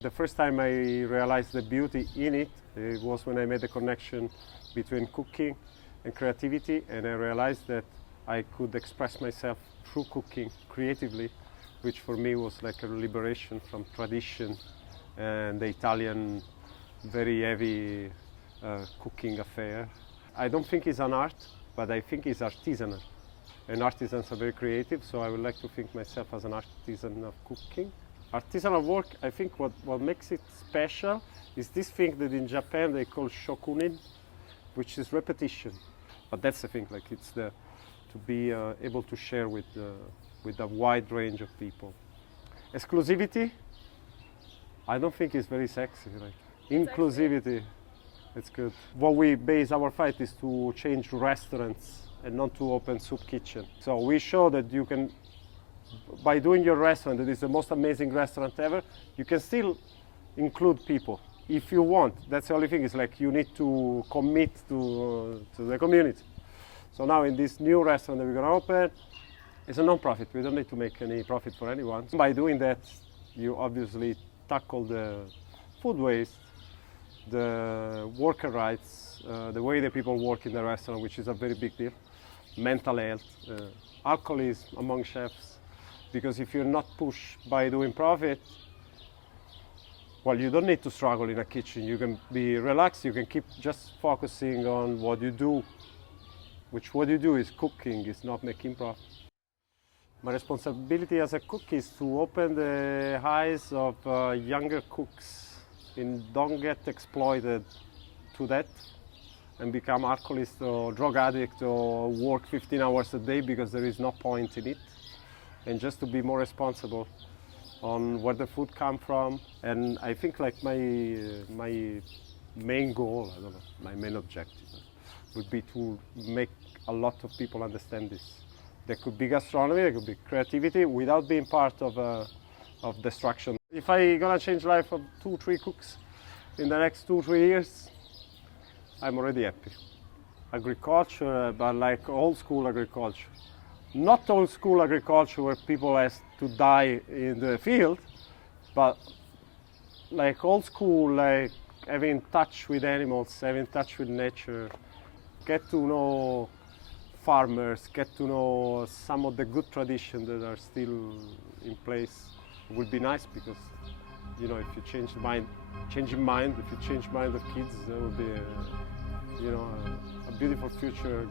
The first time I realized the beauty in it, it was when I made the connection between cooking and creativity, and I realized that I could express myself through cooking creatively, which for me was like a liberation from tradition and the Italian very heavy cooking affair. I don't think it's an art, but I think it's artisanal. And artisans are very creative, so I would like to think myself as an artisan of cooking. Artisanal work, I think what makes it special is this thing that in Japan they call shokunin, which is repetition. But that's the thing, like it's to be able to share with a wide range of people. Exclusivity, I don't think it's very sexy. Like inclusivity, it's good. What we base our fight is to change restaurants and not to open soup kitchen. So we show that you can, by doing your restaurant, that is the most amazing restaurant ever, you can still include people if you want. That's the only thing, is like you need to commit to the community. So now in this new restaurant that we're gonna open, it's a non-profit. We don't need to make any profit for anyone. By doing that, you obviously tackle the food waste, the worker rights, the way that people work in the restaurant, which is a very big deal, mental health, alcoholism among chefs. Because if you're not pushed by doing profit, well, you don't need to struggle in a kitchen. You can be relaxed, you can keep just focusing on what you do, which what you do is cooking, is not making profit. My responsibility as a cook is to open the eyes of younger cooks and don't get exploited to that and become alcoholists or drug addict or work 15 hours a day because there is no point in it. And just to be more responsible on where the food comes from. And I think like my main goal, I don't know, my main objective would be to make a lot of people understand this. There could be gastronomy, there could be creativity without being part of destruction. If I'm gonna change life of 2-3 cooks in the next 2-3 years, I'm already happy. Agriculture, but like old school agriculture. Not old school agriculture where people have to die in the field, but like old school, like having touch with animals, having touch with nature, get to know farmers, get to know some of the good traditions that are still in place. It would be nice because, you know, if you change mind, if you change mind of kids, that would be, a beautiful future.